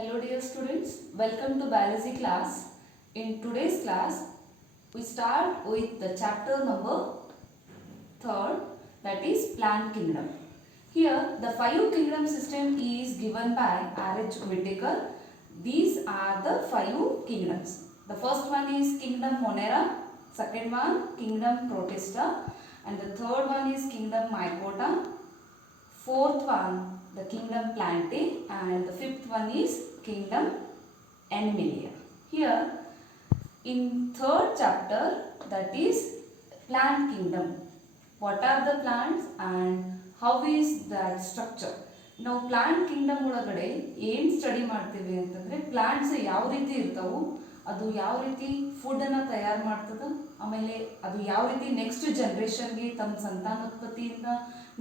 Hello dear students, welcome to biology class. In today's class, we start with the chapter number 3rd, that is plant kingdom. Here the 5 kingdom system is given by R.H. Whittaker. These are the 5 kingdoms. The first one is kingdom Monera, second one kingdom Protista, and the third one is kingdom Mycota, fourth one the kingdom Plantae, and the fifth one is kingdom Animalia. Here in third chapter, that is plant kingdom, what are the plants and how is that structure. ನಾವು plant kingdom ಒಳಗಡೆ ಏನು ಸ್ಟಡಿ ಮಾಡ್ತೀವಿ ಅಂತಂದರೆ ಪ್ಲಾಂಟ್ಸ್ ಯಾವ ರೀತಿ ಇರ್ತಾವು, ಅದು ಯಾವ ರೀತಿ ಫುಡ್ಡನ್ನು ತಯಾರು ಮಾಡ್ತದೆ, ಆಮೇಲೆ ಅದು ಯಾವ ರೀತಿ ನೆಕ್ಸ್ಟ್ ಜನ್ರೇಷನ್ಗೆ ತಮ್ಮ ಸಂತಾನೋತ್ಪತ್ತಿಯಿಂದ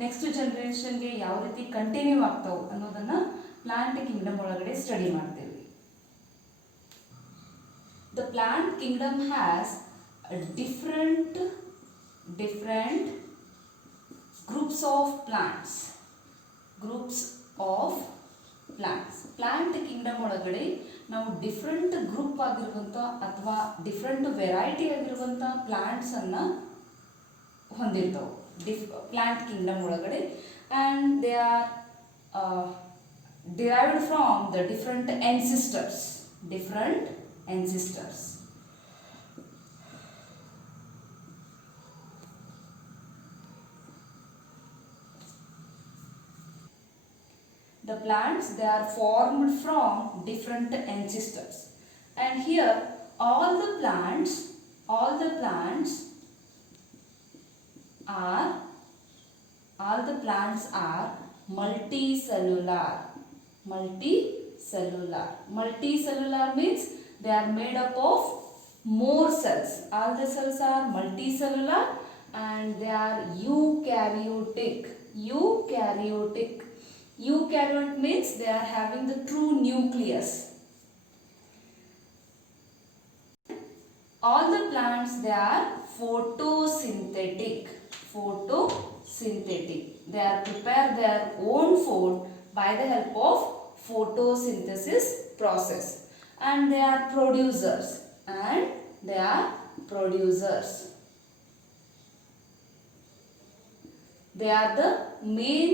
ನೆಕ್ಸ್ಟ್ ಜನ್ರೇಷನ್ಗೆ ಯಾವ ರೀತಿ ಕಂಟಿನ್ಯೂ ಆಗ್ತಾವೆ ಅನ್ನೋದನ್ನು ಪ್ಲಾಂಟ್ ಕಿಂಗ್ಡಮ್ ಒಳಗಡೆ ಸ್ಟಡಿ ಮಾಡ್ತೇವೆ. The plant kingdom has a different groups of plants. Plant kingdom ಒಳಗಡೆ ನಾವು ಡಿಫ್ರೆಂಟ್ ಗ್ರೂಪ್ ಆಗಿರುವಂಥ ಅಥವಾ ಡಿಫ್ರೆಂಟ್ ವೆರೈಟಿ ಆಗಿರುವಂಥ ಪ್ಲಾಂಟ್ಸನ್ನು ಹೊಂದಿರ್ತವೆ ಪ್ಲಾಂಟ್ ಕಿಂಗ್ಡಮ್ ಒಳಗಡೆ, and they R derived from the different ancestors. The plants, they are formed from different ancestors, and here all the plants are multicellular. Multicellular means they are made up of more cells. All the cells are multicellular and they are eukaryotic. Eukaryote means they are having the true nucleus. All the plants, they are photosynthetic. They are prepare their own food by the help of photosynthesis process, and they are producers. They are the main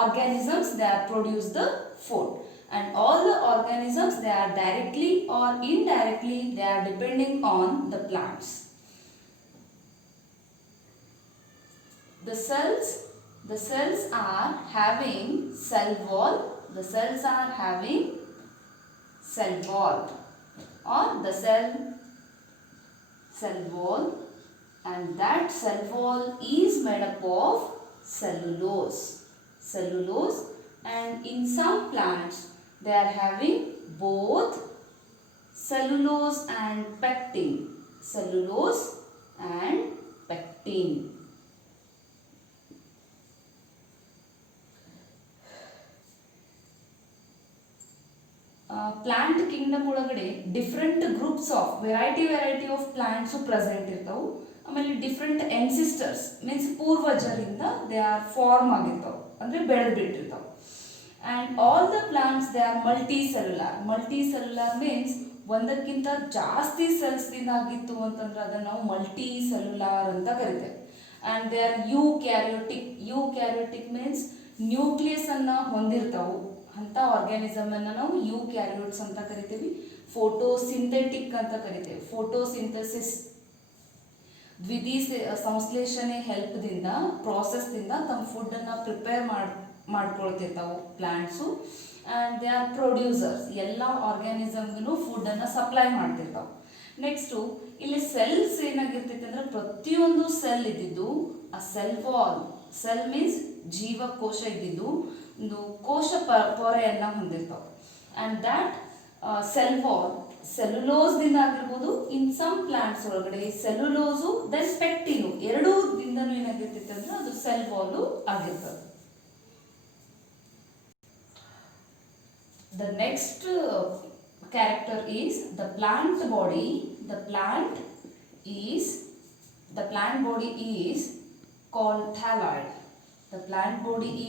organisms. They are produce the food, and all the organisms, they are directly or indirectly, they are depending on the plants. The cells are having cell wall. Or the cell wall, and that cell wall is made up of cellulose, and in some plants they are having both cellulose and pectin. Plant kingdom ಒಳಗಡೆ different groups of variety of plants present ಇರ್ತಾವೆ. ಆಮೇಲೆ different ancestors means ಪೂರ್ವಜರಿಂದ they are form ಆಗಿರ್ತಾವೆ, ಅಂದರೆ ಬೆಳೆದು ಬಿಟ್ಟಿರ್ತಾವೆ. And all the plants they are multicellular means ಒಂದಕ್ಕಿಂತ ಜಾಸ್ತಿ ಸೆಲ್ಸ್ದಿಂದ ಆಗಿತ್ತು ಅಂತಂದ್ರೆ ಅದನ್ನು ನಾವು ಮಲ್ಟಿಸೆಲ್ಯುಲರ್ ಅಂತ ಕರಿತೇವೆ. And they are eukaryotic means nucleus ಅನ್ನು ಹೊಂದಿರ್ತಾವೆ. ಅಂಥ ಆರ್ಗ್ಯಾನಿಸಮನ್ನು ನಾವು ಯೂಕ್ಯಾರಿಯೋಟ್ಸ್ ಅಂತ ಕರಿತೀವಿ. ಫೋಟೋಸಿಂಥೆಟಿಕ್ ಅಂತ ಕರಿತೇವೆ. ಫೋಟೋಸಿಂಥಸಿಸ್ ದ್ವಿತೀಯ ಸಂಶ್ಲೇಷಣೆ ಹೆಲ್ಪ್ದಿಂದ ಪ್ರಾಸೆಸ್ದಿಂದ ತಮ್ಮ ಫುಡ್ಡನ್ನು ಪ್ರಿಪೇರ್ ಮಾಡ್ಕೊಳ್ತಿರ್ತಾವೆ plants. And they are producers, ಎಲ್ಲ ಆರ್ಗ್ಯಾನಿಸಮ್ಗೂ ಫುಡ್ಡನ್ನು ಸಪ್ಲೈ ಮಾಡ್ತಿರ್ತಾವೆ. ನೆಕ್ಸ್ಟು ಇಲ್ಲಿ ಸೆಲ್ಸ್ ಏನಾಗಿರ್ತೈತೆ ಅಂದರೆ ಪ್ರತಿಯೊಂದು ಸೆಲ್ ಇದ್ದಿದ್ದು ಆ ಸೆಲ್ ಮೀನ್ಸ್ ಜೀವಕೋಶ ಇದ್ದಿದ್ದು ಒಂದು ಕೋಶ ಪೊರೆಯನ್ನು ಹೊಂದಿರ್ತಾವೆ. ಆ್ಯಂಡ್ ದ್ಯಾಟ್ ಸೆಲ್ ವಾಲ್ ಸೆಲ್ಯುಲೋಸ್ದಿಂದ ಆಗಿರ್ಬೋದು. ಇನ್ ಸಮ್ ಪ್ಲಾಂಟ್ಸ್ ಒಳಗಡೆ ಸೆಲ್ಯುಲೋಸು ದೆನ್ ಪೆಕ್ಟಿನು ಎರಡೂ ದಿಂದನೂ ಏನಾಗಿರ್ತೈತೆ ಅಂದರೆ ಅದು ಸೆಲ್ ವಾಲು ಆಗಿರ್ತದೆ. The next character is the plant body. The plant body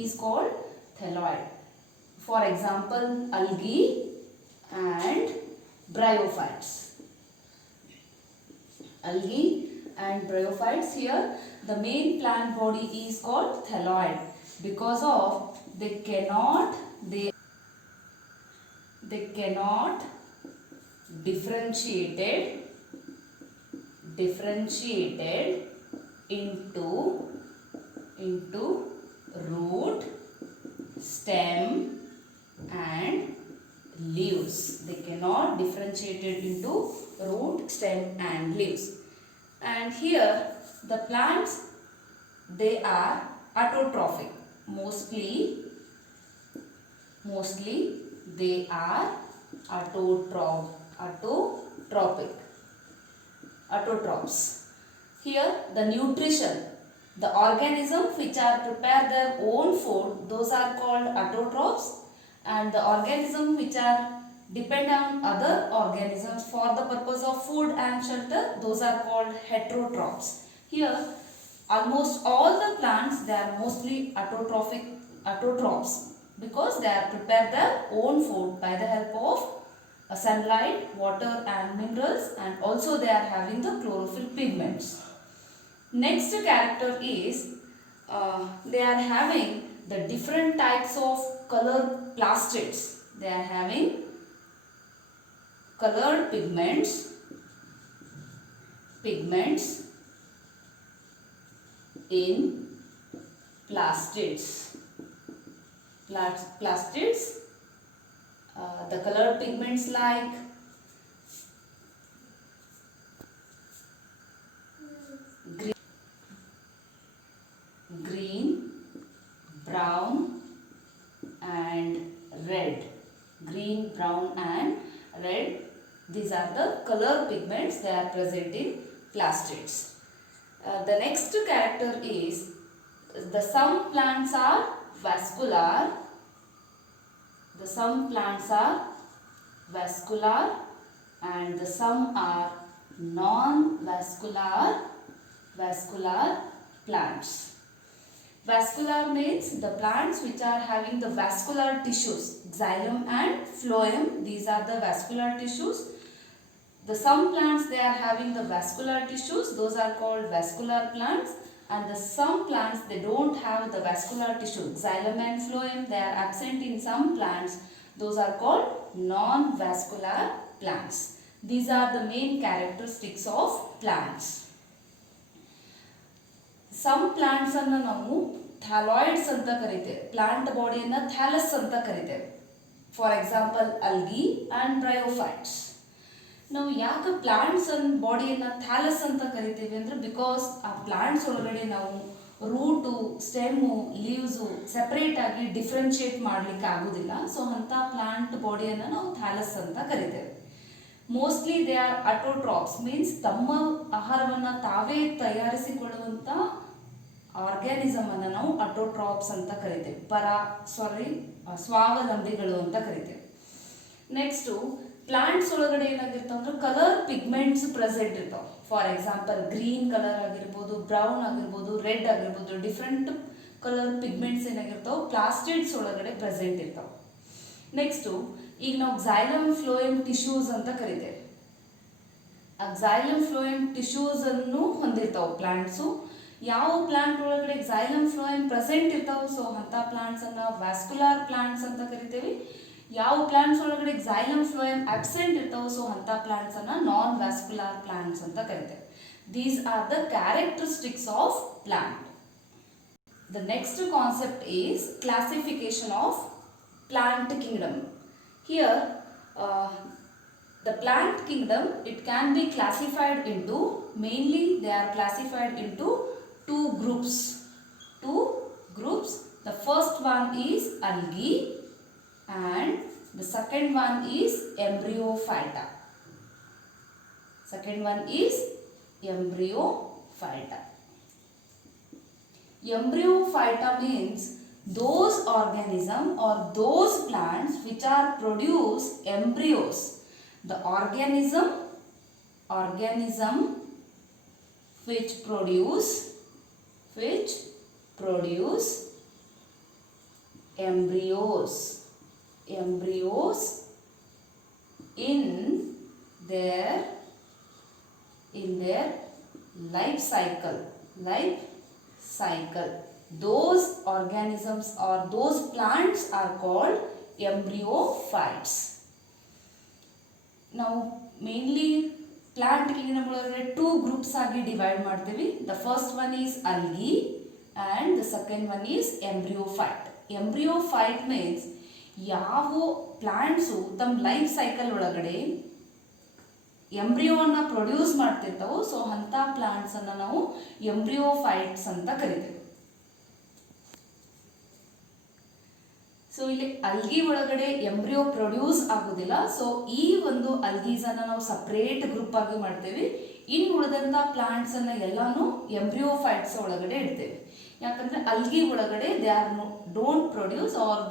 is called thalloid. For example, algae and bryophytes. Algae and bryophytes, here the main plant body is called thalloid because of they cannot differentiated into root, stem and leaves. They cannot differentiate it into root, stem and leaves. And here the plants, they are autotrophic. Mostly they are autotrophs. Here the nutrition, the organisms which are prepare their own food, those are called autotrophs, and the organisms which are depend on other organisms for the purpose of food and shelter, those are called heterotrophs. Here almost all the plants, they are mostly autotrophs because they are prepare their own food by the help of sunlight, water and minerals, and also they are having the chlorophyll pigments. Next character is they are having the different types of color plastids. They are having colored pigments in plastids. The colored pigments like green, brown and red. Green, brown and red. These are the color pigments, they are present in plastids. The next character is some plants are vascular. Some plants are vascular and some are non-vascular plants. Vascular means the plants which are having the vascular tissues, xylem and phloem, these are the vascular tissues. Some plants, they are having the vascular tissues, those are called vascular plants, and some plants, they don't have the vascular tissue, xylem and phloem, they are absent in some plants, those are called non-vascular plants. These are the main characteristics of plants. Some plants ಅನ್ನು ನಾವು ಥ್ಯಾಲಾಯ್ಡ್ಸ್ ಅಂತ ಕರೀತೇವೆ. ಪ್ಲಾಂಟ್ ಬಾಡಿಯನ್ನ thallus ಅಂತ ಕರೀತೇವೆ. For example algae and bryophytes. ನಾವು ಯಾಕೆ ಪ್ಲಾಂಟ್ಸ್ ಬಾಡಿಯನ್ನು ಥ್ಯಾಲಸ್ ಅಂತ ಕರಿತೀವಿ ಅಂದರೆ ಬಿಕಾಸ್ ಆ ಪ್ಲಾಂಟ್ಸ್ ಒಳಗಡೆ ನಾವು ರೂಟು, ಸ್ಟೆಮ್ಮು, ಲೀವ್ಸು ಸೆಪರೇಟಾಗಿ ಡಿಫ್ರೆನ್ಶಿಯೇಟ್ ಮಾಡಲಿಕ್ಕೆ ಆಗೋದಿಲ್ಲ. ಸೊ ಅಂಥ ಪ್ಲಾಂಟ್ ಬಾಡಿಯನ್ನು ನಾವು ಥ್ಯಾಲಸ್ ಅಂತ ಕರಿತೇವೆ. Mostly they R autotrophs, means ತಮ್ಮ ಆಹಾರವನ್ನು ತಾವೇ ತಯಾರಿಸಿಕೊಳ್ಳುವಂಥ ಆರ್ಗ್ಯಾನಿಸಮ್ ಅನ್ನು ನಾವು ಅಟೋಟ್ರಾಪ್ಸ್ ಅಂತ ಕರಿತೇವೆ. ಸ್ವಾವಲಂಬಿಗಳು ಅಂತ ಕರಿತೇವೆ. ನೆಕ್ಸ್ಟು ಪ್ಲಾಂಟ್ಸ್ ಒಳಗಡೆ ಏನಾಗಿರ್ತಾವೆ ಅಂದ್ರೆ ಕಲರ್ ಪಿಗ್ಮೆಂಟ್ಸ್ ಪ್ರೆಸೆಂಟ್ ಇರ್ತಾವೆ. ಫಾರ್ ಎಕ್ಸಾಂಪಲ್ ಗ್ರೀನ್ ಕಲರ್ ಆಗಿರ್ಬೋದು, ಬ್ರೌನ್ ಆಗಿರ್ಬೋದು, ರೆಡ್ ಆಗಿರ್ಬೋದು, ಡಿಫ್ರೆಂಟ್ ಕಲರ್ ಪಿಗ್ಮೆಂಟ್ಸ್ ಏನಾಗಿರ್ತಾವೆ ಪ್ಲಾಸ್ಟಿಡ್ಸ್ ಒಳಗಡೆ ಪ್ರೆಸೆಂಟ್ ಇರ್ತಾವೆ. ನೆಕ್ಸ್ಟು ಈಗ ನಾವು xylem phloem ಟಿಶ್ಯೂಸ್ ಅಂತ ಕರಿತೇವೆ. ಆ xylem phloem ಟಿಶ್ಯೂಸ್ ಅನ್ನು ಹೊಂದಿರ್ತಾವೆ ಪ್ಲಾಂಟ್ಸು. ಯಾವ ಪ್ಲಾಂಟ್ ಒಳಗಡೆ xylem phloem ಪ್ರೆಸೆಂಟ್ ಇರ್ತಾವೆ ಸೊ ಅಂಥ ಪ್ಲಾಂಟ್ಸ್ ಅನ್ನ ವ್ಯಾಸ್ಕ್ಯುಲಾರ್ ಪ್ಲಾಂಟ್ಸ್ ಅಂತ ಕರಿತೇವೆ. ಯಾವ ಪ್ಲಾಂಟ್ಸ್ ಒಳಗಡೆ xylem phloem ಅಬ್ಸೆಂಟ್ ಇರ್ತಾವೆ ಸೊ ಅಂಥ ಪ್ಲಾಂಟ್ಸ್ ಅನ್ನ ನಾನ್ ವ್ಯಾಸ್ಕ್ಯುಲಾರ್ ಪ್ಲಾಂಟ್ಸ್ ಅಂತ ಕರಿತೇವೆ. These are the characteristics of plant. The next concept is classification of plant kingdom. Here the plant kingdom, it can be classified into, mainly they are classified into two groups. The first one is algae and the second one is embryophyta. Embryophyta means those organisms or those plants which are produce embryos. The organism which produce embryos. embryos in their life cycle. Those organisms or those plants are called embryophytes. ನಾವು mainly plant kingdom ಒಳಗಡೆ 2 groups ಆಗಿ divide ಮಾಡ್ತೀವಿ. The first one is algae and the second one is embryophyte. Embryophyte means ಯಾವ plants ತಮ್ಮ life cycle ಒಳಗಡೆ ಎಂಬ್ರಿಯೋನ ಪ್ರೊಡ್ಯೂಸ್ ಮಾಡ್ತಿರ್ತಾವೋ, ಸೊ ಅಂಥ ಪ್ಲಾಂಟ್ಸನ್ನು ನಾವು ಎಂಬ್ರಿಯೋಫೈಟ್ಸ್ ಅಂತ ಕರಿತೀವಿ. ಸೊ ಇಲ್ಲಿ ಅಲ್ಗಿ ಒಳಗಡೆ ಎಂಬ್ರಿಯೋ ಪ್ರೊಡ್ಯೂಸ್ ಆಗೋದಿಲ್ಲ. ಸೊ ಈ ಒಂದು ಅಲ್ಗೀಸನ್ನು ನಾವು ಸಪ್ರೇಟ್ ಗ್ರೂಪ್ ಆಗಿ ಮಾಡ್ತೇವೆ. ಇನ್ನು ಉಳಿದಂಥ ಪ್ಲಾಂಟ್ಸನ್ನು ಎಲ್ಲಾನು ಎಂಬ್ರಿಯೋಫೈಟ್ಸ್ ಒಳಗಡೆ ಇಡ್ತೇವೆ. ಯಾಕಂದರೆ ಅಲ್ಗಿ ಒಳಗಡೆ they are don't produce or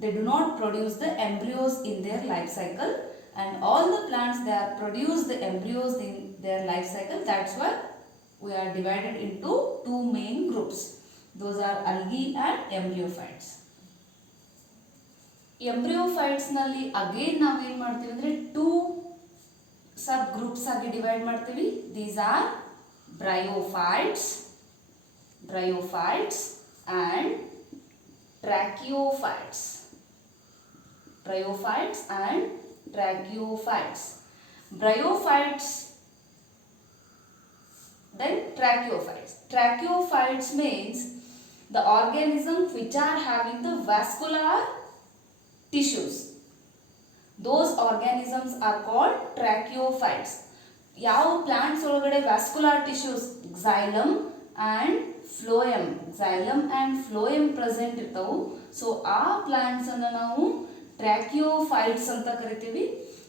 they do not produce the embryos in their life cycle, and all the plants they are produce the embryos in their life cycle. That's why we are divided into 2 main groups. Those are algae and embryophytes. Embryophytes ನಲ್ಲಿ ಅಗೇನ್ ನಾವು ಏನು ಮಾಡ್ತೀವಿ ಅಂದರೆ 2 ಸಬ್ ಗ್ರೂಪ್ಸ್ ಆಗಿ divide ಮಾಡ್ತೀವಿ. These are bryophytes and ಟ್ರ್ಯಾಕಿಯೋಫೈಟ್ಸ್. Bryophytes and tracheophytes. Bryophytes, then tracheophytes. Tracheophytes means the organisms which are having the vascular tissues. Those organisms are called tracheophytes. ಯಾವ plants ಒಳಗಡೆ vascular tissues xylem and phloem present ಇರ್ತಾವು. So ಆ plants ಅನ್ನು ನಾವು ಟ್ರ್ಯಾಕಿಯೋಫೈಟ್ಸ್ ಅಂತ ಕರಿತೀವಿ.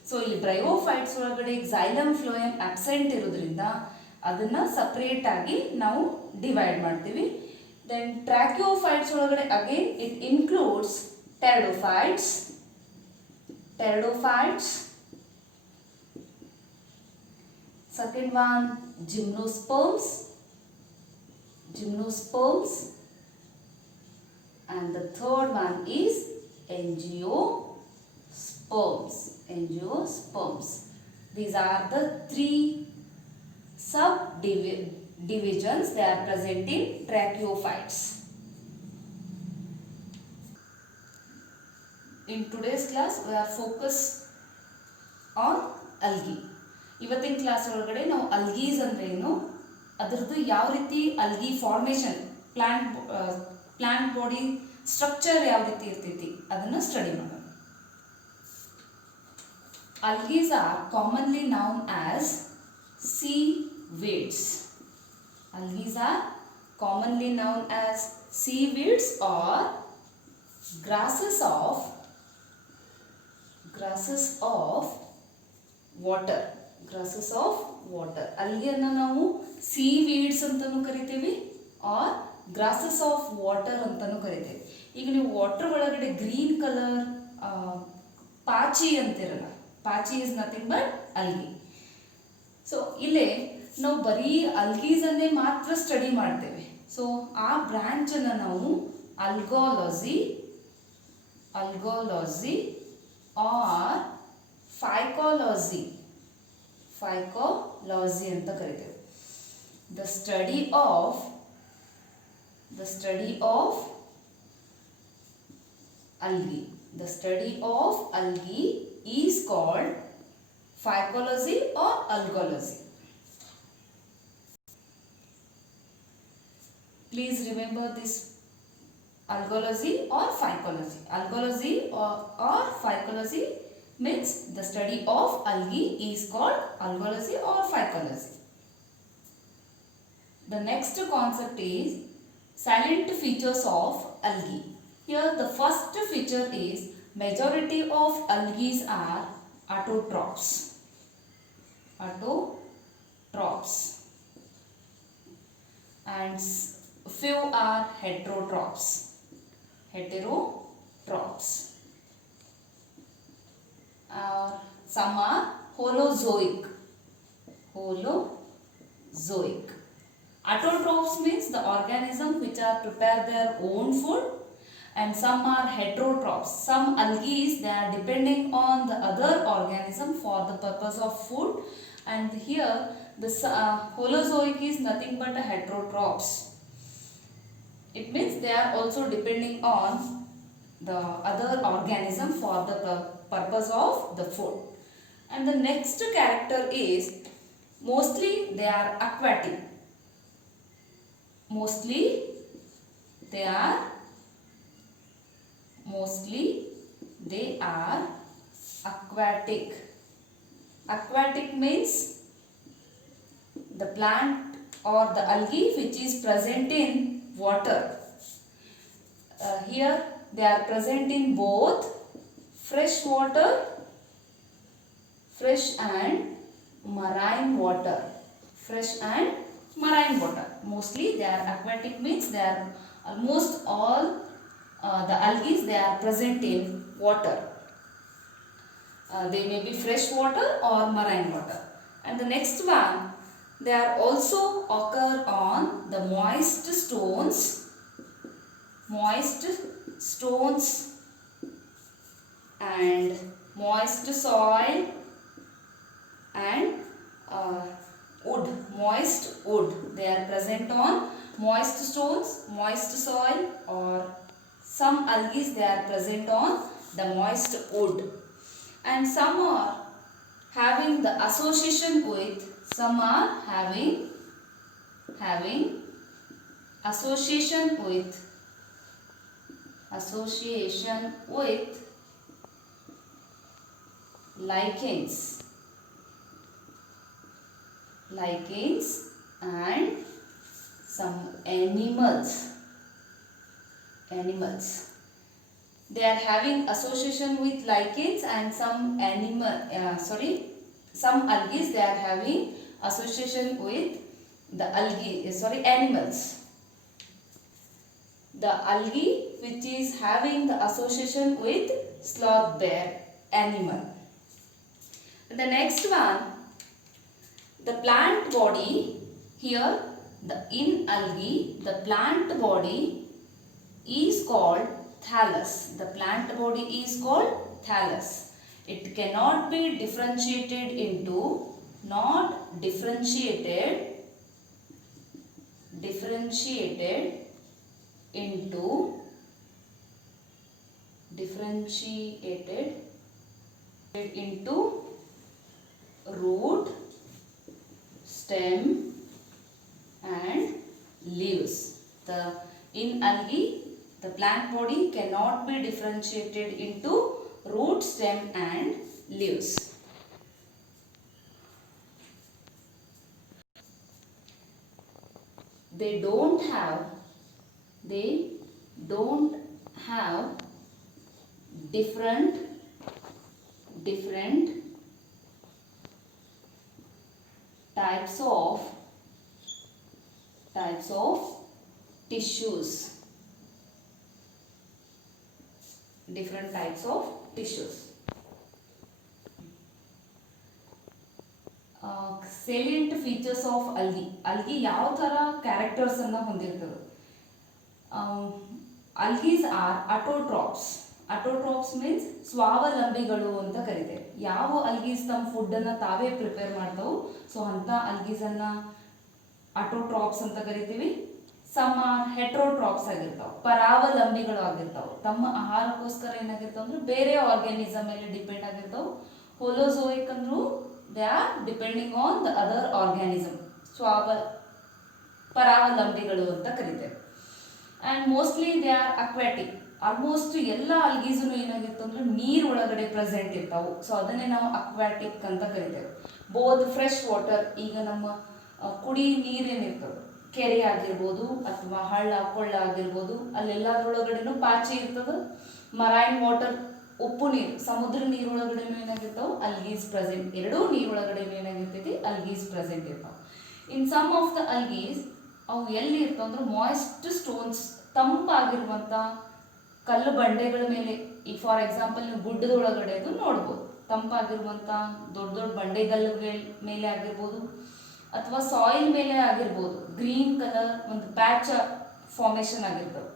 ಸೊ ಇಲ್ಲಿ ಬ್ರಯೋಫೈಟ್ಸ್ ಒಳಗಡೆ xylem phloem ಅಬ್ಸೆಂಟ್ ಇರೋದ್ರಿಂದ ಅದನ್ನು ಸಪ್ರೇಟ್ ಆಗಿ ನಾವು ಡಿವೈಡ್ ಮಾಡ್ತೀವಿ. ದೆನ್ ಟ್ರ್ಯಾಕಿಯೋಫೈಟ್ಸ್ ಒಳಗಡೆ again it includes pteridophytes, second one gymnosperms, and the third one is angiosperms. These are the 3 subdivisions they are present in tracheophytes. In today's class we are focused on algae. ಇವತ್ತಿನ ಕ್ಲಾಸ್ ಒಳಗಡೆ ನಾವು ಅಲ್ಗೀಸ್ ಅಂದ್ರೆ ಏನು, ಅದರದ್ದು ಯಾವ ರೀತಿ ಅಲ್ಗಿ ಫಾರ್ಮೇಷನ್, ಪ್ಲಾಂಟ್ ಬಾಡಿ ಸ್ಟ್ರಕ್ಚರ್ ಯಾವ ರೀತಿ ಇರ್ತೈತಿ ಅದನ್ನು ಸ್ಟಡಿ ಮಾಡೋಣ. Algae are commonly known as seaweeds. Algae are commonly known as seaweeds or grasses of water. ಅಲ್ಗೆಯನ್ನು ನಾವು ಸೀವೀಡ್ಸ್ ಅಂತಲೂ ಕರಿತೀವಿ ಆರ್ ಗ್ರಾಸಸ್ ಆಫ್ ವಾಟರ್ ಅಂತಲೂ ಕರಿತೀವಿ. ಈಗ ನೀವು ವಾಟರ್ ಒಳಗಡೆ ಗ್ರೀನ್ ಕಲರ್ ಪಾಚಿ ಅಂತಿರಲ್ಲ, ಪಾಚಿ ಇಸ್ ನಥಿಂಗ್ ಬಟ್ ಅಲ್ಗಿ. ಸೊ ಇಲ್ಲೇ ನಾವು ಬರೀ ಅಲ್ಗೀಸನ್ನೇ ಮಾತ್ರ ಸ್ಟಡಿ ಮಾಡ್ತೇವೆ. ಸೊ ಆ ಬ್ರಾಂಚನ್ನು ನಾವು ಅಲ್ಗಾಲಜಿ ಆರ್ ಫೈಕಾಲಜಿ ಅಂತ ಕರಿತೇವೆ. The study of algae is called phycology or algology. Please remember this, algology or phycology. Algology or phycology means the study of algae is called algology or phycology. The next concept is salient features of algae. Here the first feature is majority of algae are autotrophs and few are heterotrophs. Some are holozoic. Autotrophs means the organisms which are prepare their own food, and some are heterotrophs. Some algae, they are depending on the other organism for the purpose of food, and here the Holozoic is nothing but a heterotrophs. It means they are also depending on the other organism for the purpose of the food. And the next character is mostly they are aquatic. Mostly they are aquatic. Aquatic means the plant or the algae which is present in water. Here they are present in both fresh water, fresh and marine water. Fresh and marine water. Mostly they are aquatic means they are almost all the algae they are present in water. They may be fresh water or marine water. And the next one, they are also occur on the moist stones and moist soil and wood, moist wood. They are present on moist stones, moist soil, or some algae they are present on the moist wood. And some are having the association with, some are having association with lichens and some animals. They are having association with lichens and some some algae they are having association with the animals. The algae which is having the association with sloth bear animal. The next one, the plant body. Here in algae the plant body is called thallus. The plant body is called thallus. It cannot be differentiated into root, stem and leaves. In algae the plant body cannot be differentiated into root, stem and leaves. They don't have different types of tissues. Different types of tissues. Salient features of algae. Algae ಯಾವ ಥರ ಕ್ಯಾರೆಕ್ಟರ್ಸ್ ಅನ್ನು ಹೊಂದಿರ್ತದೆ? Algae are autotrophs. Autotrophs means ಸ್ವಾವಲಂಬಿಗಳು ಅಂತ ಕರೀತೇವೆ. ಯಾವ algae ತಮ್ಮ food ಅನ್ನ ತಾವೇ ಪ್ರಿಪೇರ್ ಮಾಡ್ತಾವು, ಸೊ ಅಂತ algae ಅನ್ನ autotrophs ಅಂತ ಕರಿತೀವಿ. ಸಮ್ ಆರ್ ಹೆಟ್ರೋಟ್ರಾಪ್ಸ್ ಆಗಿರ್ತಾವೆ, ಪರಾವಲಂಬಿಗಳು ಆಗಿರ್ತಾವೆ. ತಮ್ಮ ಆಹಾರಕ್ಕೋಸ್ಕರ ಏನಾಗಿರ್ತಾವ ಅಂದ್ರೆ ಬೇರೆ ಆರ್ಗ್ಯಾನಿಸಮ್ ಮೇಲೆ ಡಿಪೆಂಡ್ ಆಗಿರ್ತಾವೆ. ಹೋಲೋಜೋಯಿಕ್ ಅಂದ್ರು they are depending on the other organism, ಪರಾವಲಂಬಿಗಳು ಅಂತ ಕರಿತೇವೆ. And mostly they are aquatic. Almost ಎಲ್ಲ ಅಲ್ಗೀಸು ಏನಾಗಿರ್ತವೆ ಅಂದ್ರೆ ನೀರು ಒಳಗಡೆ ಪ್ರೆಸೆಂಟ್ ಇರ್ತಾವೆ, ಸೊ ಅದನ್ನೇ ನಾವು ಅಕ್ವಾಟಿಕ್ ಅಂತ ಕರಿತೇವೆ. ಬೋತ್ ಫ್ರೆಶ್ ವಾಟರ್, ಈಗ ನಮ್ಮ ಕುಡಿ ನೀರೇನಿರ್ತದೆ, ಕೆರೆ ಆಗಿರ್ಬೋದು ಅಥವಾ ಹಳ್ಳ ಕೊಳ್ಳ ಆಗಿರ್ಬೋದು, ಅಲ್ಲೆಲ್ಲದ್ರೊಳಗಡೆನೂ ಪಾಚಿ ಇರ್ತದೆ. ಮರೈನ್ ವಾಟರ್, ಉಪ್ಪು ನೀರು, ಸಮುದ್ರ ನೀರೊಳಗಡೆನೂ ಏನಾಗಿರ್ತಾವೆ ಅಲ್ಗೀಸ್ ಪ್ರೆಸೆಂಟ್. ಎರಡೂ ನೀರೊಳಗಡೆನೂ ಏನಾಗಿರ್ತೈತಿ ಅಲ್ಗೀಸ್ ಪ್ರೆಸೆಂಟ್ ಇರ್ತಾವೆ. ಇನ್ ಸಮ್ ಆಫ್ ದ ಅಲ್ಗೀಸ್ ಅವು ಎಲ್ಲಿ ಇರ್ತಾವೆ ಅಂದ್ರೆ ಮಾಯ್ಸ್ಟ್ ಸ್ಟೋನ್ಸ್, ತಂಪಾಗಿರುವಂಥ ಕಲ್ಲು ಬಂಡೆಗಳ ಮೇಲೆ. ಈಗ ಫಾರ್ ಎಕ್ಸಾಂಪಲ್ ನೀವು ಗುಡ್ಡದ ಒಳಗಡೆ ಅದು ನೋಡ್ಬೋದು, ತಂಪಾಗಿರುವಂಥ ದೊಡ್ಡ ದೊಡ್ಡ ಬಂಡೆಗಲ್ಲುಗಳ ಮೇಲೆ ಆಗಿರ್ಬೋದು ಅಥವಾ ಸಾಯಿಲ್ ಮೇಲೆ ಆಗಿರ್ಬೋದು. ಗ್ರೀನ್ ಕಲರ್ ಒಂದು ಪ್ಯಾಚ್ ಫಾರ್ಮೇಷನ್ ಆಗಿರ್ತವೆ.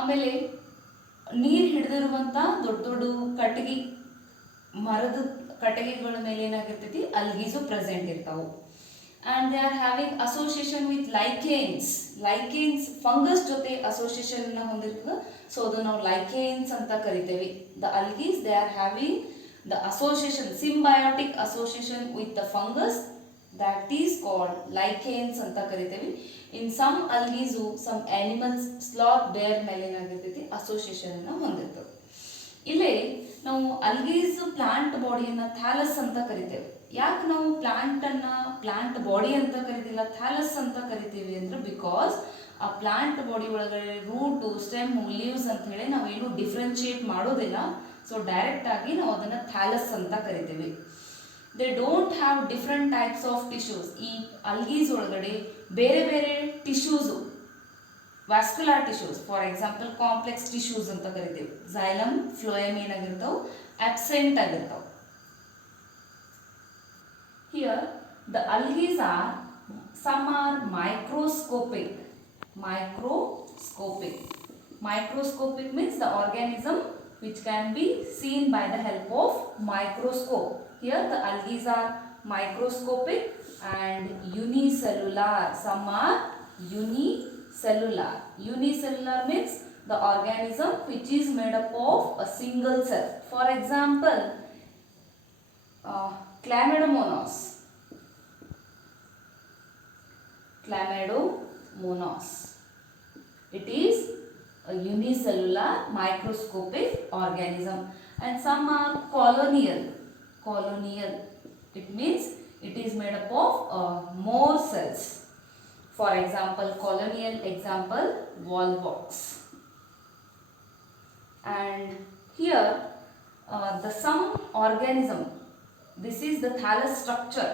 ಆಮೇಲೆ ನೀರು ಹಿಡಿದಿರುವಂಥ ದೊಡ್ಡ ದೊಡ್ಡ ಕಟ್ಟಿಗೆ ಮರದ ಕಟ್ಟಿಗೆಗಳ ಮೇಲೆ ಏನಾಗಿರ್ತೈತಿ ಅಲ್ಗೀಸು ಪ್ರೆಸೆಂಟ್ ಇರ್ತಾವೆ. And they are having association with lichens fungus ಜೊತೆ ಅಸೋಸಿಯೇಷನ್ನ ಹೊಂದಿರ್ತದೆ. ಸೊ ಅದು ನಾವು ಲೈಕೇನ್ಸ್ ಅಂತ ಕರಿತೇವೆ. The algaes they are having the association symbiotic association with the fungus, that is called lichens ಅಂತ ಕರಿತೇವೆ. In some algaes some animals sloth bear ಮೇಲೆ ಏನಾಗಿರ್ತೈತಿ ಅಸೋಸಿಯೇಷನ್ ಅನ್ನು ಹೊಂದಿರ್ತವೆ. ಇಲ್ಲೇ ನಾವು ಅಲ್ಗೀಸ್ ಪ್ಲಾಂಟ್ ಬಾಡಿಯನ್ನು ಥ್ಯಾಲಸ್ ಅಂತ ಕರಿತೇವೆ. ಯಾಕೆ ನಾವು ಪ್ಲಾಂಟ್ ಬಾಡಿ ಅಂತ ಕರಿತಿಲ್ಲ, ಥ್ಯಾಲಸ್ ಅಂತ ಕರಿತೀವಿ ಅಂದ್ರೆ ಬಿಕಾಸ್ ಆ ಪ್ಲಾಂಟ್ ಬಾಡಿ ಒಳಗಡೆ ರೂಟು, ಸ್ಟೆಮ್, ಲೀವ್ಸ್ ಅಂತ ಹೇಳಿ ನಾವೇನು ಡಿಫ್ರೆನ್ಶಿಯೇಟ್ ಮಾಡೋದಿಲ್ಲ. ಸೊ ಡೈರೆಕ್ಟ್ ಆಗಿ ನಾವು ಅದನ್ನು ಥ್ಯಾಲಸ್ ಅಂತ ಕರಿತೀವಿ. They don't have different types of tissues. ಈ ಅಲ್ಗೀಸ್ ಒಳಗಡೆ ಬೇರೆ ಬೇರೆ tissues, vascular tissues, for example complex tissues ಅಂತ ಕರಿತೀವಿ. ಝೈಲಮ್, ಫ್ಲೋಯಮ್ ಏನಾಗಿರ್ತಾವೆ, ಆಬ್ಸೆಂಟ್ ಆಗಿರ್ತಾವೆ. Here the algaes are some are microscopic. Microscopic means the organism which can be seen by the help of microscope. Here the algae are microscopic and unicellular. Some are unicellular. Unicellular means the organism which is made up of a single cell. For example, Chlamydomonas. It is a unicellular microscopic organism. And some are colonial. It means it is made up of more cells. For example, colonial example Volvox. And here the some organism, this is the thallus structure.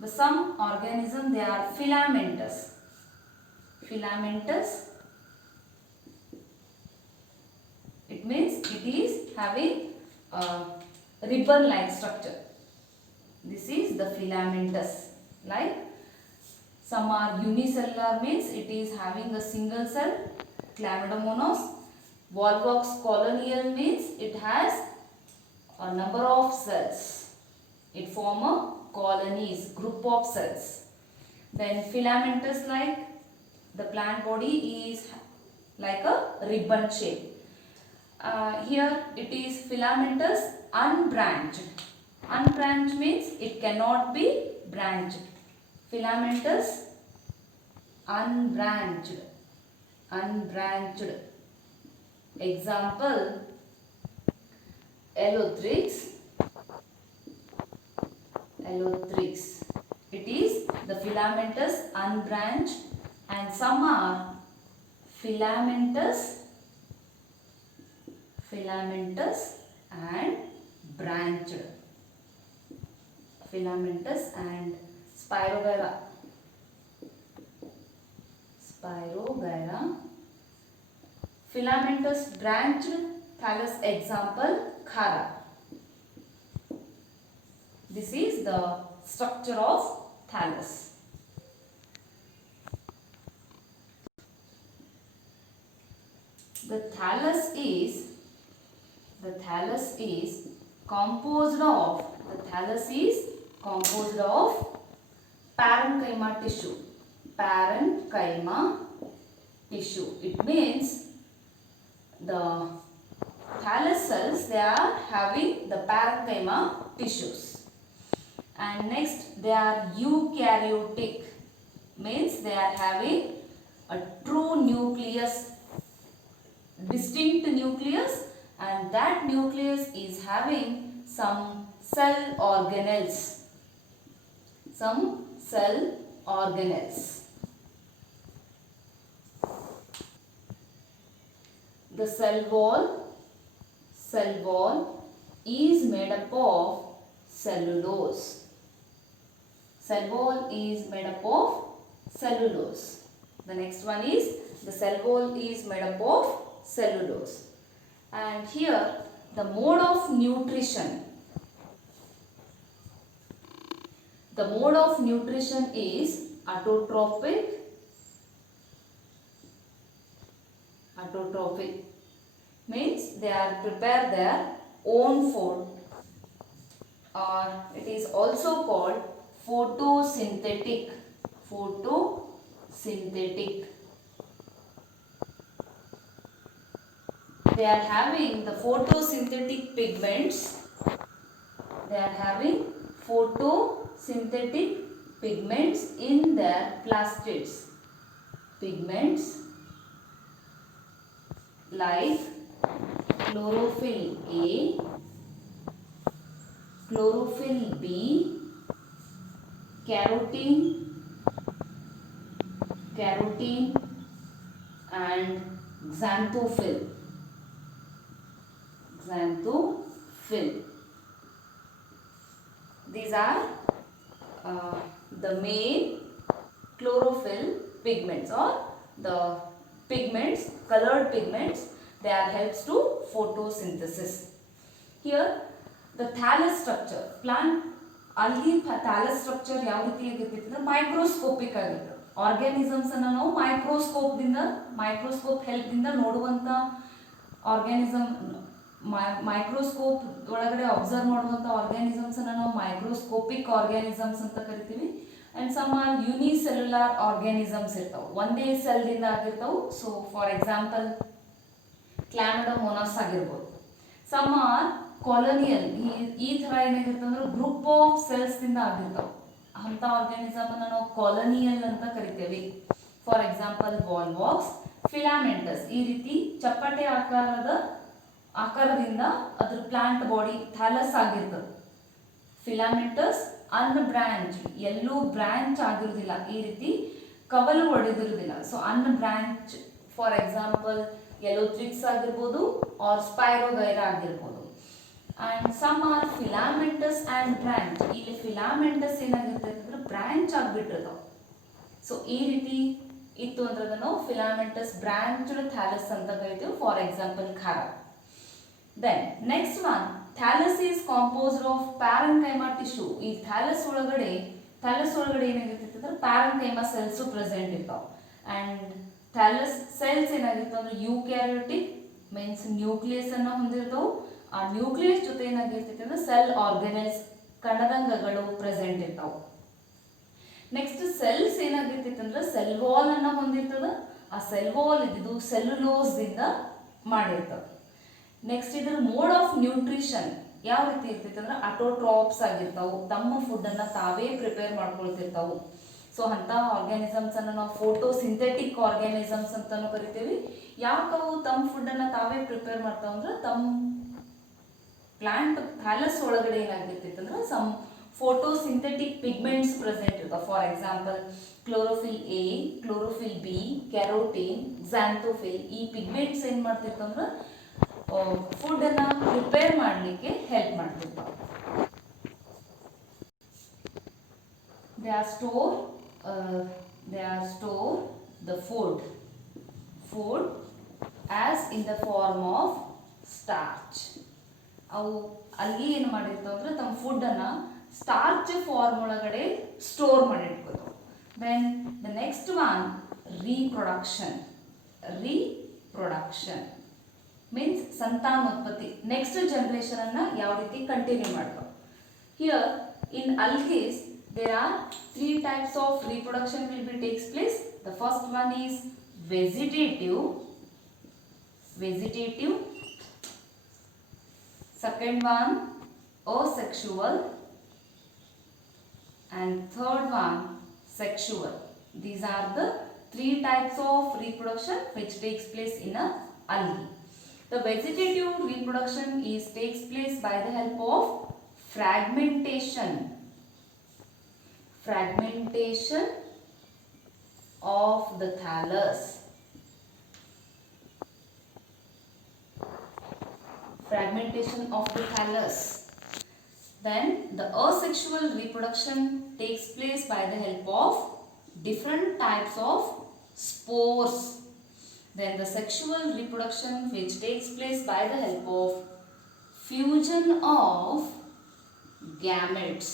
The some organism, they are filamentous. It means it is having a ribbon-like structure. This is the filamentous. Like some are unicellular means it is having a single cell. Chlamydomonas. Volvox colonial means it has a number of cells. It form a colonies, group of cells. Then filamentous, like the plant body is like a ribbon shape. Here it is filamentous unbranched. Unbranched means it cannot be branched. Filamentous unbranched. Example Elothrix. It is the filamentous unbranched, and some are filamentous and branched. Filamentous and Spirogyra. Filamentous branched thallus example Khara. This is the structure of thallus. The thallus is composed of parenchyma tissue. It means the thallus cells, they are having the parenchyma tissues. And next, they are eukaryotic, means they are having a true nucleus, distinct nucleus, and that nucleus is having some cell organelles. The cell wall is made up of cellulose. The next one is the cell wall is made up of cellulose. And here the mode of nutrition. The mode of nutrition is autotrophic Autotrophic means they are prepare their own food, or it is also called photosynthetic. Photosynthetic. They are having the photosynthetic pigments. They are having photosynthetic pigments in their plastids. Pigments like chlorophyll A, chlorophyll B, carotene and xanthophyll. These are the main chlorophyll pigments, or the pigments, colored pigments. They are helps to photosynthesis. Here the thallus structure, plant ಅಲ್ಲಿ thallus structure ಯಾವ ರೀತಿ ಆಗಿರ್ತೈತೆ ಅಂದ್ರೆ ಮೈಕ್ರೋಸ್ಕೋಪಿಕ್ ಆಗಿರ್ತದೆ. ಆರ್ಗ್ಯಾನಿಸಮ್ಸ್ ಅನ್ನು ನಾವು microscope help ದಿಂದ ನೋಡುವಂತ ಆರ್ಗ್ಯಾನಿಸಮ್, ಮೈಕ್ರೋಸ್ಕೋಪ್ ಒಳಗಡೆ ಅಬ್ಸರ್ವ್ ಮಾಡುವಂತ ಆರ್ಗ್ಯಾನಿಸಮ್ಸ್ ಅನ್ನು ನಾವು ಮೈಕ್ರೋಸ್ಕೋಪಿಕ್ ಆರ್ಗ್ಯಾನಿಸಮ್ಸ್ ಅಂತ ಕರಿತೀವಿ. And some are unicellular organisms ಇರ್ತಾವೆ, ಒಂದೇ ಸೆಲ್ ದಿಂದ ಆಗಿರ್ತಾವೆ. ಸೊ ಫಾರ್ ಎಕ್ಸಾಂಪಲ್ ಕ್ಲಾಮಿಡೋಮೋನಾಸ್ ಆಗಿರ್ಬೋದು. ಸಮ್ ಆರ್ ಕಾಲೋನಿಯಲ್, ಈ ತರ ಏನಾಗಿರ್ತಂದ್ರೆ ಗ್ರೂಪ್ ಆಫ್ ಸೆಲ್ಸ್ ದಿಂದ ಆಗಿರ್ತಾವೆ. ಅಂತ ಆರ್ಗ್ಯಾನಿಸಮ್ ಅನ್ನು ನಾವು ಕಾಲೋನಿಯಲ್ ಅಂತ ಕರಿತೇವೆ. ಫಾರ್ ಎಕ್ಸಾಂಪಲ್ ವಾಲ್ವಾಕ್ಸ್, ಫಿಲಾಮೆಂಟಸ್, ಈ ರೀತಿ ಚಪ್ಪಟೆ ಆಕಾರದಿಂದ ಅದ್ರ ಪ್ಲಾಂಟ್ ಬಾಡಿ ಥ್ಯಾಲಸ್ ಆಗಿರ್ತದೆ. ಫಿಲಾಮೆಂಟಸ್ ಅನ್ಬ್ರಾಂಚ್, ಎಲ್ಲೂ ಬ್ರಾಂಚ್ ಆಗಿರುವುದಿಲ್ಲ, ಈ ರೀತಿ ಕವಲು ಒಡೆದಿರುವುದಿಲ್ಲ. So unbranch, for example ulothrix ಆಗಿರ್ಬೋದು, ಆರ್ ಸ್ಪೈರೋಗೈರಾ ಆಗಿರ್ಬೋದು. And some are filamentous and branch, ಇಲ್ಲಿ ಫಿಲಾಮೆಂಟಸ್ ಏನಾಗಿರ್ತೈತೆ ಅಂದ್ರೆ ಬ್ರಾಂಚ್ ಆಗಿಬಿಟ್ಟಿರ್ತಾವೆ. ಸೊ ಈ ರೀತಿ ಇತ್ತು ಅಂದ್ರೆ ಅದನ್ನು ಫಿಲಾಮೆಂಟಸ್ ಬ್ರಾಂಚ್ಡ್ ಥ್ಯಾಲಸ್ ಅಂತ ಕರಿತೀವಿ. For example chara. Then next one, thallus is composed of parenchyma tissue. ಈ ಥ್ಯಾಲಸ್ ಒಳಗಡೆ ಏನಾಗಿರ್ತೈತೆ ಅಂದ್ರೆ ಪ್ಯಾರೆನ್ಕೈಮಾ ಸೆಲ್ಸ್ ಪ್ರೆಸೆಂಟ್ ಇರ್ತಾವೆ. ಅಂಡ್ ಥ್ಯಾಲಸ್ ಸೆಲ್ಸ್ ಏನಾಗಿರ್ತಾವೆ ಅಂದ್ರೆ ಯೂಕ್ಯಾರಿಯೋಟಿಕ್ ಮೀನ್ಸ್ ನ್ಯೂಕ್ಲಿಯಸ್ ಅನ್ನ ಹೊಂದಿರ್ತಾವೆ. ಆ ನ್ಯೂಕ್ಲಿಯಸ್ ಜೊತೆ ಏನಾಗಿರ್ತೈತೆ ಅಂದ್ರೆ ಸೆಲ್ ಆರ್ಗನೈಸ್ ಕಣದಂಗಗಳು ಪ್ರೆಸೆಂಟ್ ಇರ್ತಾವೆ. ನೆಕ್ಸ್ಟ್ ಸೆಲ್ಸ್ ಏನಾಗಿರ್ತೈತೆ ಅಂದ್ರೆ ಸೆಲ್ ವಾಲ್ ಅನ್ನ ಹೊಂದಿರ್ತದ. ಆ ಸೆಲ್ ವಾಲ್ ಇದ್ದು ಸೆಲ್ಯುಲೋಸ್ ದಿಂದ ಮಾಡಿರ್ತದೆ. ನೆಕ್ಸ್ಟ್ ಇದ್ರ ಮೋಡ್ ಆಫ್ ನ್ಯೂಟ್ರಿಷನ್ ಯಾವ ರೀತಿ ಇರ್ತೈತೆ ಅಂದ್ರೆ ಆಟೋಟ್ರಾಪ್ಸ್ ಆಗಿರ್ತಾವು, ತಮ್ಮ ಫುಡ್ ಅನ್ನ ತಾವೇ ಪ್ರಿಪೇರ್ ಮಾಡ್ಕೊಳ್ತಿರ್ತಾವು. ಸೊ ಅಂತ ಆರ್ಗ್ಯಾನಿಸಮ್ಸ್ ಅನ್ನ ನಾವು ಫೋಟೋಸಿಂಥೆಟಿಕ್ ಆರ್ಗ್ಯಾನಿಸಮ್ಸ್ ಅಂತಾನು ಕರಿತೀವಿ. ಯಾಕವು ತಮ್ಮ ಫುಡ್ ಅನ್ನ ತಾವೇ ಪ್ರಿಪೇರ್ ಮಾಡ್ತಾವ ಅಂದ್ರೆ ತಮ್ಮ ಪ್ಲಾಂಟ್ ಥ್ಯಾಲಸ್ ಒಳಗಡೆ ಏನಾಗಿರ್ತೈತೆ ಅಂದ್ರೆ ಸಮ್ photosynthetic pigments present ಇರ್ತಾವೆ. For example chlorophyll A, chlorophyll B, carotene, xanthophyll. ಈ ಪಿಗ್ಮೆಂಟ್ಸ್ ಏನ್ ಮಾಡ್ತಿರ್ತಂದ್ರೆ ಫುಡ್ ಅನ್ನ ಪ್ರಿಪೇರ್ ಮಾಡಲಿಕ್ಕೆ ಹೆಲ್ಪ್ ಮಾಡ್ತಿರ್ತಾವೆ. They are store the food as in the form of starch. ಅವು ಅಲ್ಲಿ ಏನು ಮಾಡಿರ್ತಾವ ಅಂದ್ರೆ ತಮ್ಮ ಫುಡ್ ಅನ್ನ ಸ್ಟಾರ್ಚ್ ಫಾರ್ಮ್ ಒಳಗಡೆ ಸ್ಟೋರ್ ಮಾಡಿಟ್ಕೋತಾವೆ. Then the next one, reproduction means ಸಂತಾನೋತ್ಪತ್ತಿ. ನೆಕ್ಸ್ಟ್ ಜನರೇಷನ್ ಅನ್ನ ಯಾವ ರೀತಿ ಕಂಟಿನ್ಯೂ ಮಾಡ್ತಾವೆ. Here in algae there are 3 types of reproduction will be takes place. The first one is vegetative, second one asexual, and third one sexual. These are the 3 types of reproduction which takes place in a algae. The vegetative reproduction takes place by the help of fragmentation of the thallus. Then the asexual reproduction takes place by the help of different types of spores. Then the sexual reproduction which takes place by the help of fusion of gametes.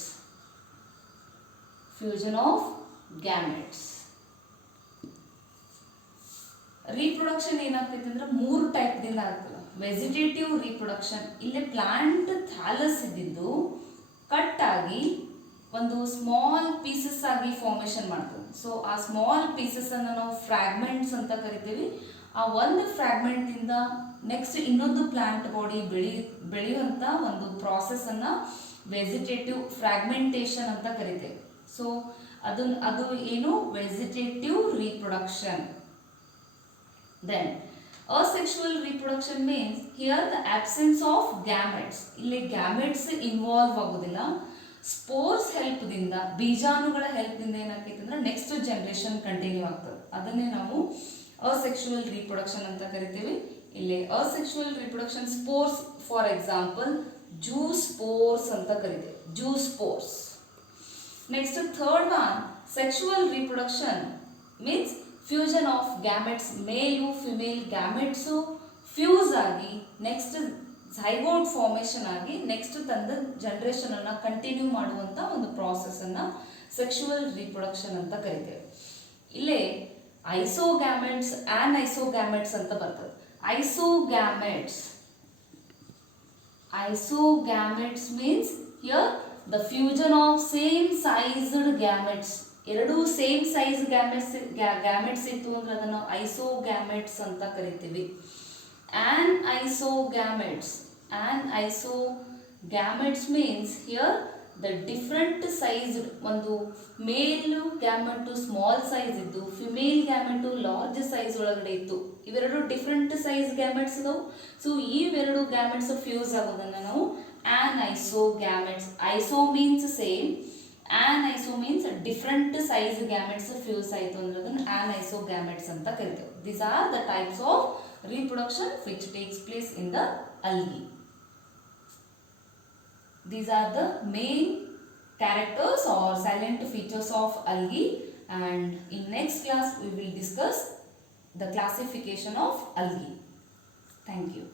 Reproduction ಏನಾಗ್ತೈತೆ ಅಂದ್ರೆ 3 ಟೈಪ್ದಿಂದ ಆಗ್ತದೆ. Vegetative reproduction, ಇಲ್ಲಿ plant thallus ಇದ್ದಿದ್ದು cut ಆಗಿ ಒಂದು small pieces ಆಗಿ formation ಮಾಡ್ತದೆ. ಸೊ ಆ ಸ್ಮಾಲ್ ಪೀಸಸ್ ಅನ್ನು ನಾವು ಫ್ರಾಗ್ಮೆಂಟ್ಸ್ ಅಂತ ಕರಿತೀವಿ. ಆ ಒಂದು ಫ್ರಾಗ್ಮೆಂಟಿಂದ ನೆಕ್ಸ್ಟ್ ಇನ್ನೊಂದು ಪ್ಲಾಂಟ್ ಬಾಡಿ ಬೆಳೆಯುವಂಥ ಒಂದು ಪ್ರಾಸೆಸ್ಸನ್ನು ವೆಜಿಟೇಟಿವ್ ಫ್ರಾಗ್ಮೆಂಟೇಷನ್ ಅಂತ ಕರಿತೇವೆ. ಸೊ ಅದು ಏನು vegetative reproduction. Then asexual reproduction means here the absence of gametes. ಇಲ್ಲಿ ಗ್ಯಾಮೆಟ್ಸ್ ಇನ್ವಾಲ್ವ್ ಆಗೋದಿಲ್ಲ. ಸ್ಪೋರ್ಸ್ ಹೆಲ್ಪ್ದಿಂದ, ಬೀಜಾಣುಗಳ ಹೆಲ್ಪ್ದಿಂದ ಏನಾಗ್ತೈತೆ ಅಂದ್ರೆ ನೆಕ್ಸ್ಟ್ ಜನರೇಷನ್ ಕಂಟಿನ್ಯೂ ಆಗ್ತದೆ. ಅದನ್ನೇ ನಾವು ಅಸೆಕ್ಸುವಲ್ ರೀಪ್ರೊಡಕ್ಷನ್ ಅಂತ ಕರಿತೀವಿ. ಇಲ್ಲಿ asexual reproduction spores, for example zoospores ಅಂತ ಕರಿತೀವಿ, zoospores. Next third one sexual reproduction means fusion of gametes, male female gametes fuse ಆಗಿ ನೆಕ್ಸ್ಟ್ ಝೈಗೋಟ್ ಫಾರ್ಮೇಷನ್ ಆಗಿ ನೆಕ್ಸ್ಟ್ ತಂದ ಜನರೇಷನ್ ಅನ್ನ ಕಂಟಿನ್ಯೂ ಮಾಡುವಂತ ಒಂದು ಪ್ರಾಸೆಸ್ ಅನ್ನ ಸೆಕ್ಸುವಲ್ ರೀಪ್ರೊಡಕ್ಷನ್ ಅಂತ ಕರಿತೇವೆ. ಇಲ್ಲೇ ಐಸೋಗ್ಯಾಮೆಟ್ಸ್ ಆ್ಯಂಡ್ ಐಸೋಗ್ಯಾಮೆಟ್ಸ್ ಅಂತ ಬರ್ತದೆ. Isogametes means here the fusion of same sized gametes. ಎರಡು ಸೇಮ್ ಸೈಜ್ ಗ್ಯಾಮೆಟ್ಸ್ ಇತ್ತು ಅಂದ್ರೆ ಅದನ್ನು ಐಸೋಗ್ಯಾಮೆಟ್ಸ್ ಅಂತ ಕರಿತೀವಿ. Isogametes means here the different size, ಒಂದು ಮೇಲ್ ಗ್ಯಾಮೆಟು ಸ್ಮಾಲ್ ಸೈಜ್ ಇದ್ದು ಫಿಮೇಲ್ ಗ್ಯಾಮೆಟು ಲಾರ್ಜ್ ಸೈಜ್ ಒಳಗಡೆ ಇತ್ತು. ಇವೆರಡು ಡಿಫ್ರೆಂಟ್ ಸೈಜ್ ಗ್ಯಾಮೆಟ್ಸ್ ಇದಾವೆ. ಸೊ ಇವೆರಡು ಗ್ಯಾಮೆಟ್ಸ್ ಫ್ಯೂಸ್ ಆಗೋದನ್ನು ನಾವು isogametes. Iso means same, aniso means different size gametes fuse ಆಯಿತು ಅಂದ್ರೆ ಅದನ್ನು ಆನ್ಐಸೋಗ್ಯಾಮೆಟ್ಸ್ ಅಂತ ಕರಿತೇವೆ. These are the types of reproduction which takes place in the algae. These are the main characters or silent features of algae, and in next class we will discuss the classification of algae. Thank you.